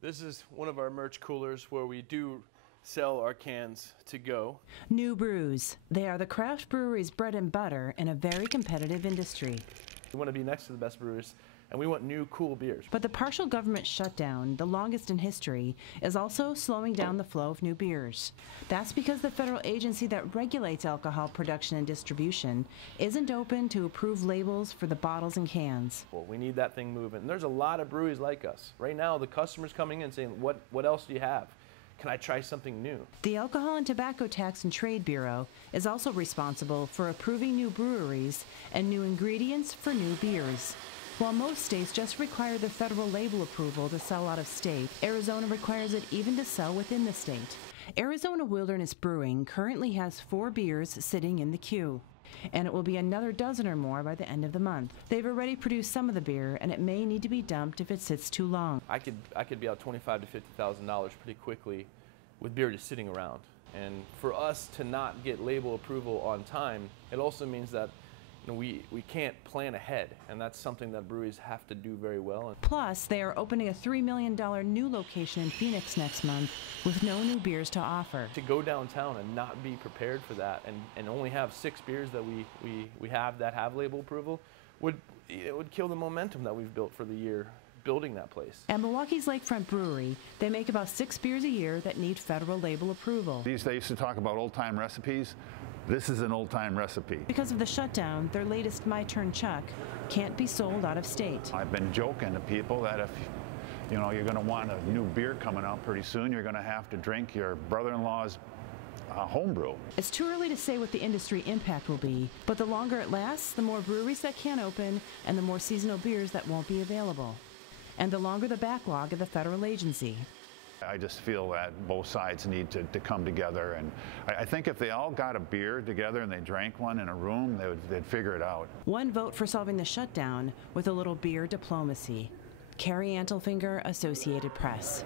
This is one of our merch coolers where we do sell our cans to go. New Brews. They are the craft brewery's bread and butter in a very competitive industry. We want to be next to the best brewers, and we want new, cool beers. But the partial government shutdown, the longest in history, is also slowing down the flow of new beers. That's because the federal agency that regulates alcohol production and distribution isn't open to approve labels for the bottles and cans. Well, we need that thing moving. And there's a lot of breweries like us. Right now, the customer's coming in saying, what else do you have? Can I try something new? The Alcohol and Tobacco Tax and Trade Bureau is also responsible for approving new breweries and new ingredients for new beers. While most states just require the federal label approval to sell out of state, Arizona requires it even to sell within the state. Arizona Wilderness Brewing currently has 4 beers sitting in the queue, and it will be another dozen or more by the end of the month. They've already produced some of the beer, and it may need to be dumped if it sits too long. I could be out $25,000 to $50,000 pretty quickly with beer just sitting around. And for us to not get label approval on time, it also means that we can't plan ahead, and that's something that breweries have to do very well. Plus, they are opening a $3 million new location in Phoenix next month with no new beers to offer. To go downtown and not be prepared for that and only have 6 beers that we have that have label approval would kill the momentum that we've built for the year building that place. At Milwaukee's Lakefront Brewery, they make about 6 beers a year that need federal label approval. They used to talk about old-time recipes. This is an old-time recipe. Because of the shutdown, their latest My Turn Chuck can't be sold out of state. I've been joking to people that if you're going to want a new beer coming out pretty soon, you're going to have to drink your brother-in-law's homebrew. It's too early to say what the industry impact will be, but the longer it lasts, the more breweries that can't open and the more seasonal beers that won't be available. And the longer the backlog of the federal agency. I just feel that both sides need to come together, and I think if they all got a beer together and they drank one in a room, they'd figure it out. One vote for solving the shutdown with a little beer diplomacy. Carrie Antelfinger, Associated Press.